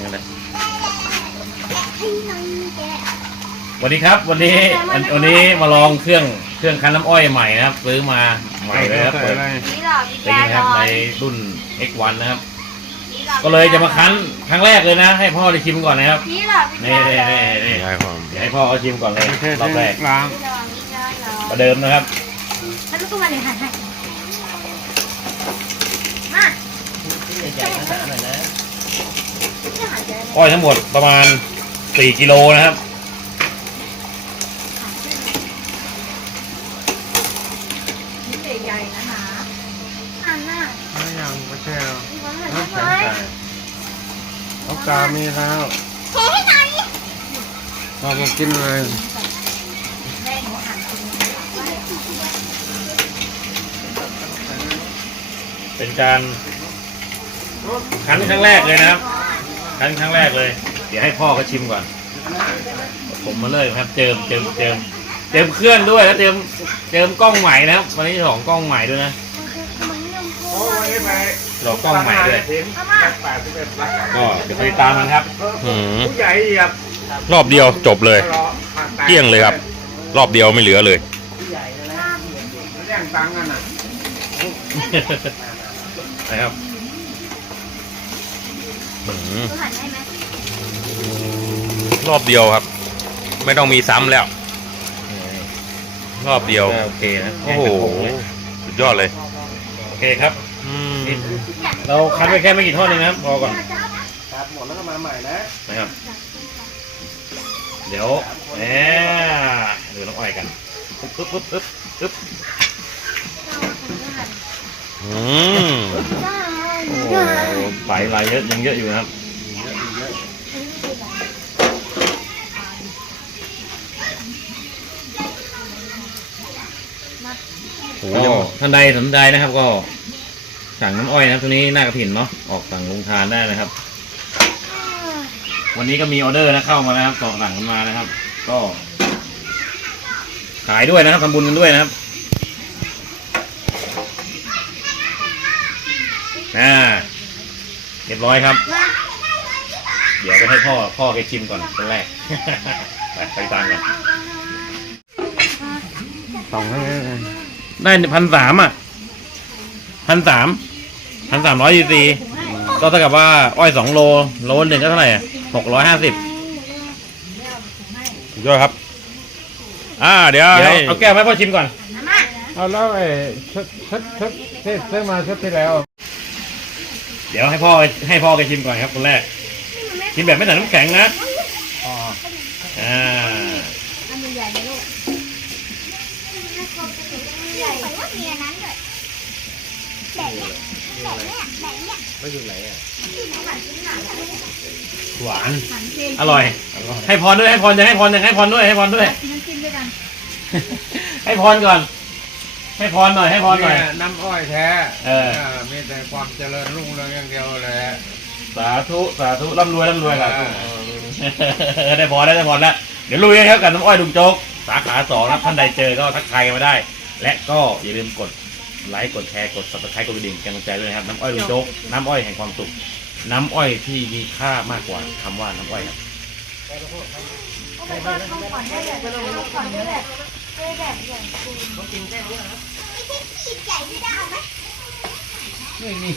นี่แหละให้น้องแกะสวัสดีครับ วันนี้วันวันนี้มาลองเครื่องเครื่องคั้นน้ำอ้อยใหม่นะครับ ซื้อมาใหม่เลยครับเปิดนี่หรอพี่เป็นแกะนะครับก่อในนรุ่น X1 นะครับ นี่หรอก็เลยจะมาคั้นครั้งแรกเลยนะ ให้พ่อได้ชิมก่อนนะครับนี่หรอพี่นี่แกะนี่ก่อนนี่นี่ยายผมเดี๋ยวให้พ่อเขาชิมก่อนเลยรอบแรกล้างนี่หรอพี่แกะเหรอประเดิมนะครับแล้วลูกมาเลยหันให้มา ใหญ่ๆหนาๆหน่อยนะพี่หันเลยอ้อยทั้งหมดประมาณ4กิโลนะครับ นี่ใหญ่ๆนะคะหันหน้าไม่ยังไม่ใช่หรอกพี่หันหันน้ำไว้แข็งใจเขากามีแล้วเทให้หน่อยเราก็กินเลยแม่หนูหันกินเป็นการคั้นครั้งแรกเลยนะครับ คั้นครั้งแรกเลย เดี๋ยวให้พ่อเขาชิมก่อน ผมมาเลยครับ เจิมเจิมเจิมเจิมเครื่องด้วยแล้วเจิมเจิมกล้องใหม่นะครับวันนี้สองกล้องใหม่ด้วยนะมันเรื่องพูโอ้ดยไปหลอกกล้องใหม่ด้วยเอามาแปดสิบเอ็ดบาทก็เดี๋ยวไปติดตามกันครับหืมผู้ใหญ่เหยียบรอบเดียวจบเลย เกลี้ยงเลยครับ รอบเดียวไม่เหลือเลยผู้ใหญ่เลยนะมันแย่งตังค์กันอะนะครับ หืมหนูหันให้ไหมรอบเดียวครับ ไม่ต้องมีซ้ำแล้ว รอบเดียวก็โอเคนะโอ้โห สุดยอดเลย โอเคครับ อืม เราคั้นไปแค่ไม่กี่ท่อนเองนะครับพอก่อนครับหมดแล้วก็มาใหม่นะนะครับ เดี๋ยวแหมเดี๋ยวน้องอ้อยกันปึ๊บปึ๊บปึ๊บปึ๊บปึ๊บอืม โอ้โหไฟลายเยอะยังเยอะอยู่นะครับโอ้ก็ท่านใดสนใจนะครับก็สั่งน้ำอ้อยนะครับตัวนี้หน้ากระถินเนาะออกสั่งลงทานได้นะครับ วันนี้ก็มีออเดอร์นะเข้ามานะครับต่อสั่งกันมานะครับ ก็ ขายด้วยนะครับทำบุญกันด้วยนะครับอ่า เรียบร้อยครับ เดี๋ยวไปให้พ่อพ่อแกชิมก่อนเป็นแรก ไปไปตามกันสองให้ได้พันสามอะพันสามพันสามร้อยซีซีก็เท่ากับว่าอ้อยสองโลโลหนึ่งก็เท่าไหร่หกร้อยห้าสิบสุดยอดครับ อ่า เดี๋ยวเดี๋ยวให้เอาแก้วให้พ่อชิมก่อน เอามาเอาแล้วไอ้ชุดชุดชุดที่ซื้อมาชุดที่แล้ว เดี๋ยวให้พ่อให้พ่อแกชิมก่อนครับคนแรก ชิมแบบไม่ใส่น้ำแข็งนะอ๋ออ่าอันใหญ่ๆนะลูกใหญ่ว่ามีอันนั้นด้วยแบบเนี้ยแบบเนี้ยแบบเนี้ยไม่อยู่ไหนอะหันชิ้นหนาหันหวานจริงอร่อย ให้พรด้วยให้พรจะให้พรจะให้พรด้วยให้พรด้วยกินน้ำจิ้มด้วยกันให้พรก่อน ให้พรหน่อยให้พรหน่อย น้ำอ้อยแท้เออ มีแต่ความเจริญรุ่งเรืองอย่างเดียวเลยสาธุสาธุร่ำรวยร่ำรวยครับได้พรแล้วได้พรแล้วเดี๋ยวลุยกันครับกับน้ำอ้อยลุงโจ๊กสาขาสองนะครับท่านใดเจอก็ทักทายกันมาได้ และก็อย่าลืมกดไลค์กดแชร์กด subscribe กดกระดิ่งกำลังใจด้วยนะครับน้ำอ้อยลุงโจ๊กน้ำอ้อยแห่งความสุขน้ำอ้อยที่มีค่ามากกว่าคำว่าน้ำอ้อยครับไม่ต้องทำก่อนได้แบบไม่ต้องก่อนได้แบ บได้แบบอย่างคุณเขากินแค่นี้เหรอไม่ใช่ปีกใหญ่ที่ได้เอาไหม ไม่มี